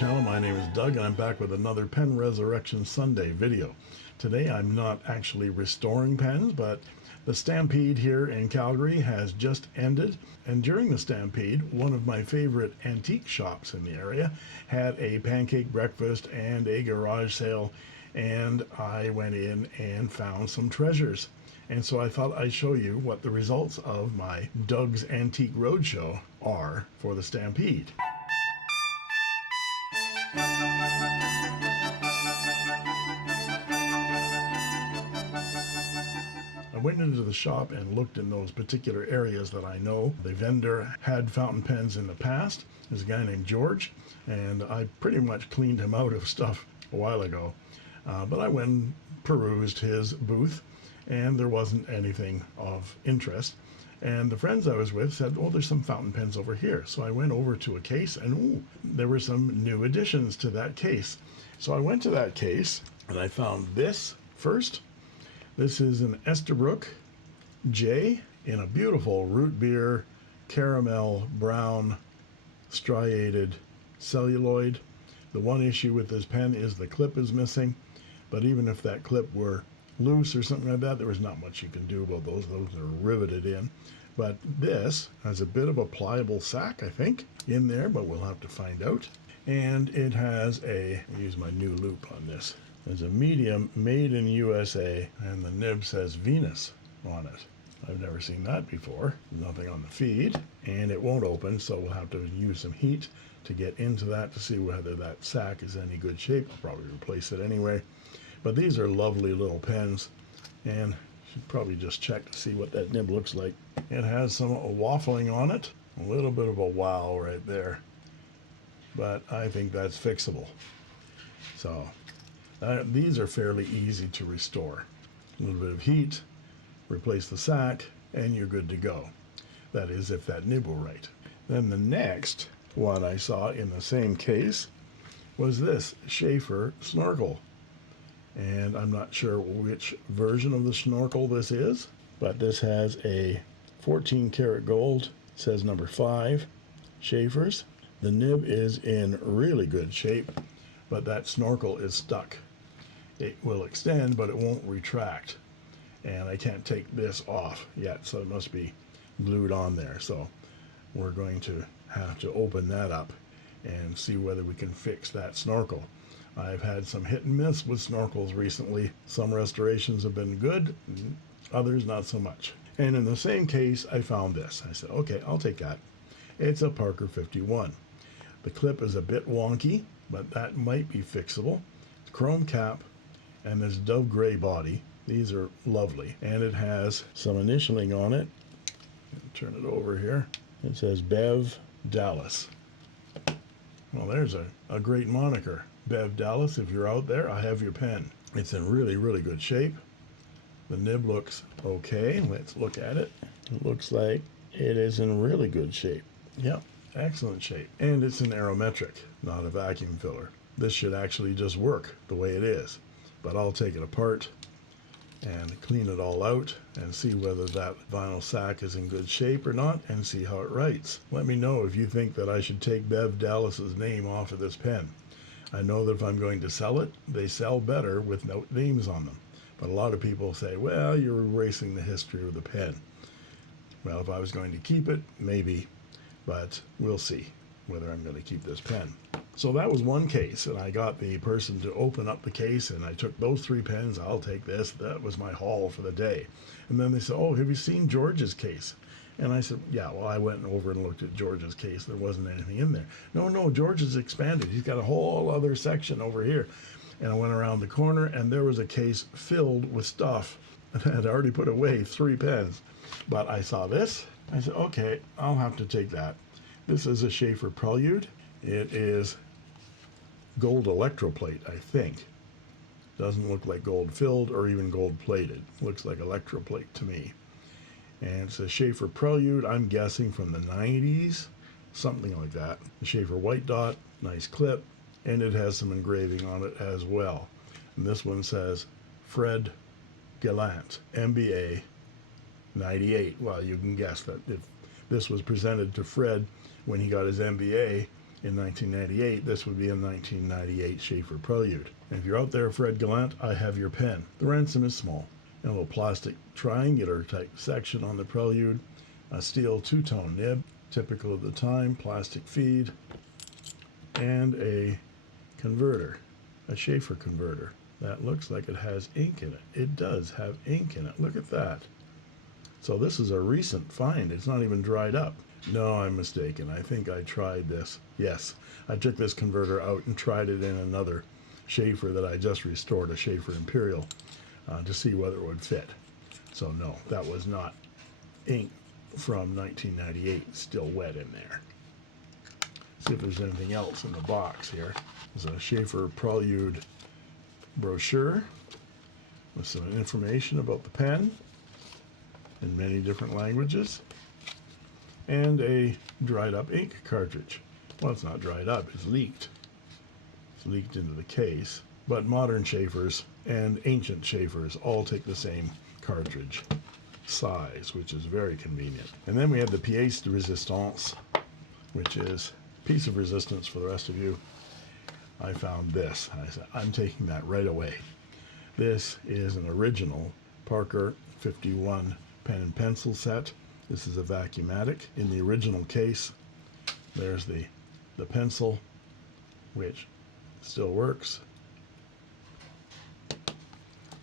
channel. My name is Doug and I'm back with another Pen Resurrection Sunday video. Today I'm not actually restoring pens, but the Stampede here in Calgary has just ended, and during the Stampede one of my favorite antique shops in the area had a pancake breakfast and a garage sale, and I went in and found some treasures. And so I thought I'd show you what the results of my Doug's Antique Roadshow are for the Stampede. I went into the shop and looked in those particular areas that I know the vendor had fountain pens in the past. There's a guy named George, and I pretty much cleaned him out of stuff a while ago. But I went and perused his booth, and there wasn't anything of interest. And the friends I was with said, oh, there's some fountain pens over here. So I went over to a case, and ooh, there were some new additions to that case. So I went to that case, and I found this first. This is an Esterbrook J in a beautiful root beer, caramel brown, striated celluloid. The one issue with this pen is the clip is missing, but even if that clip were loose or something like that, there was not much you can do about those. Those are riveted in. But this has a bit of a pliable sack, I think, in there, but we'll have to find out. And it has a, I'll use my new loop on this. There's a medium made in USA, and the nib says Venus on it. I've never seen that before. Nothing on the feed, and it won't open, so we'll have to use some heat to get into that to see whether that sack is any good shape. I'll probably replace it anyway. But these are lovely little pens, and should probably just check to see what that nib looks like. It has some waffling on it, a little bit of a wow right there, but I think that's fixable. So these are fairly easy to restore. A little bit of heat, replace the sack, and you're good to go. That is, if that nib were right. Then the next one I saw in the same case was this Sheaffer Snorkel. And I'm not sure which version of the Snorkel this is, but this has a 14 karat gold, says number 5, Sheaffers. The nib is in really good shape, but that snorkel is stuck. It will extend, but it won't retract. And I can't take this off yet, so it must be glued on there. So we're going to have to open that up and see whether we can fix that snorkel. I've had some hit and miss with snorkels recently. Some restorations have been good, others not so much. And in the same case, I found this. I said, okay, I'll take that. It's a Parker 51. The clip is a bit wonky, but that might be fixable. It's chrome cap and this dove gray body. These are lovely. And it has some initialing on it. Turn it over here. It says Bev Dallas. Well, there's a great moniker. Bev Dallas, if you're out there, I have your pen. It's in really, really good shape. The nib looks okay. Let's look at it. It looks like it is in really good shape. Yep, excellent shape. And it's an Aerometric, not a vacuum filler. This should actually just work the way it is. But I'll take it apart and clean it all out and see whether that vinyl sack is in good shape or not, and see how it writes. Let me know if you think that I should take Bev Dallas's name off of this pen. I know that if I'm going to sell it, they sell better with no names on them. But a lot of people say, well, you're erasing the history of the pen. Well, if I was going to keep it, maybe, but we'll see whether I'm going to keep this pen. So that was one case, and I got the person to open up the case, and I took those 3 pens. I'll take this. That was my haul for the day. And then they said, oh, have you seen George's case? And I said, yeah, well, I went over and looked at George's case. There wasn't anything in there. No, George has expanded. He's got a whole other section over here. And I went around the corner, and there was a case filled with stuff. And I had already put away 3 pens. But I saw this. I said, okay, I'll have to take that. This is a Sheaffer Prelude. It is gold electroplate, I think. Doesn't look like gold filled or even gold plated. Looks like electroplate to me. And it's a Sheaffer Prelude, I'm guessing from the 90s, something like that. The Sheaffer white dot, nice clip, and it has some engraving on it as well. And this one says Fred Gallant, MBA 98. Well, you can guess that if this was presented to Fred when he got his MBA, in 1998, this would be a 1998 Sheaffer Prelude. And if you're out there, Fred Gallant, I have your pen. The ransom is small. A little plastic triangular type section on the Prelude, a steel two-tone nib, typical of the time, plastic feed, and a converter, a Sheaffer converter. That looks like it has ink in it. It does have ink in it. Look at that. So this is a recent find. It's not even dried up. No, I'm mistaken. I think I tried this. Yes, I took this converter out and tried it in another Sheaffer that I just restored, a Sheaffer Imperial, to see whether it would fit. So no, that was not ink from 1998. It's still wet in there. See if there's anything else in the box here. There's a Sheaffer Prelude brochure with some information about the pen in many different languages, and a dried up ink cartridge. Well, it's not dried up, it's leaked. It's leaked into the case, but modern Sheaffers and ancient Sheaffers all take the same cartridge size, which is very convenient. And then we have the pièce de résistance, which is a piece of resistance for the rest of you. I found this. I said, I'm taking that right away. This is an original Parker 51 pen and pencil set. This is a Vacumatic. In the original case, there's the pencil, which still works.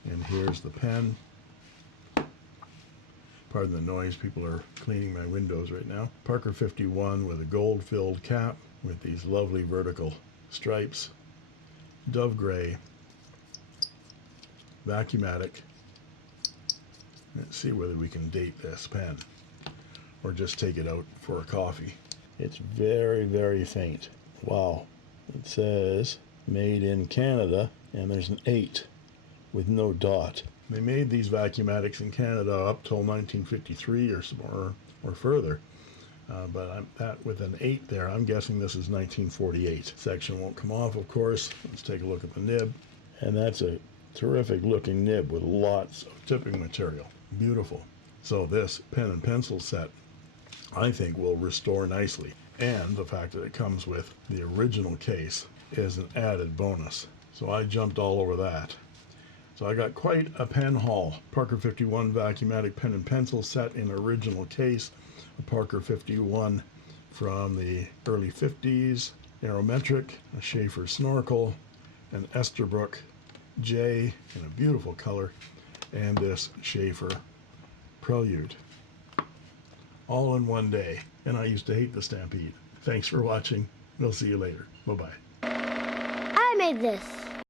And here's the pen. Pardon the noise, people are cleaning my windows right now. Parker 51 with a gold-filled cap with these lovely vertical stripes, dove gray, Vacumatic. Let's see whether we can date this pen or just take it out for a coffee. It's very, very faint. Wow. It says made in Canada, and there's an 8 with no dot. They made these Vacumatics in Canada up till 1953 or further. But that with an 8 there, I'm guessing this is 1948. Section won't come off, of course. Let's take a look at the nib. And that's a terrific looking nib with lots of tipping material. Beautiful. So this pen and pencil set, I think, will restore nicely. And the fact that it comes with the original case is an added bonus. So I jumped all over that. So I got quite a pen haul. Parker 51 Vacumatic pen and pencil set in original case. A Parker 51 from the early 50s, Aerometric, a Sheaffer Snorkel, an Esterbrook J in a beautiful color, and this Sheaffer Prelude. All in one day. And I used to hate the Stampede. Thanks for watching. We'll see you later. Bye-bye. I made this.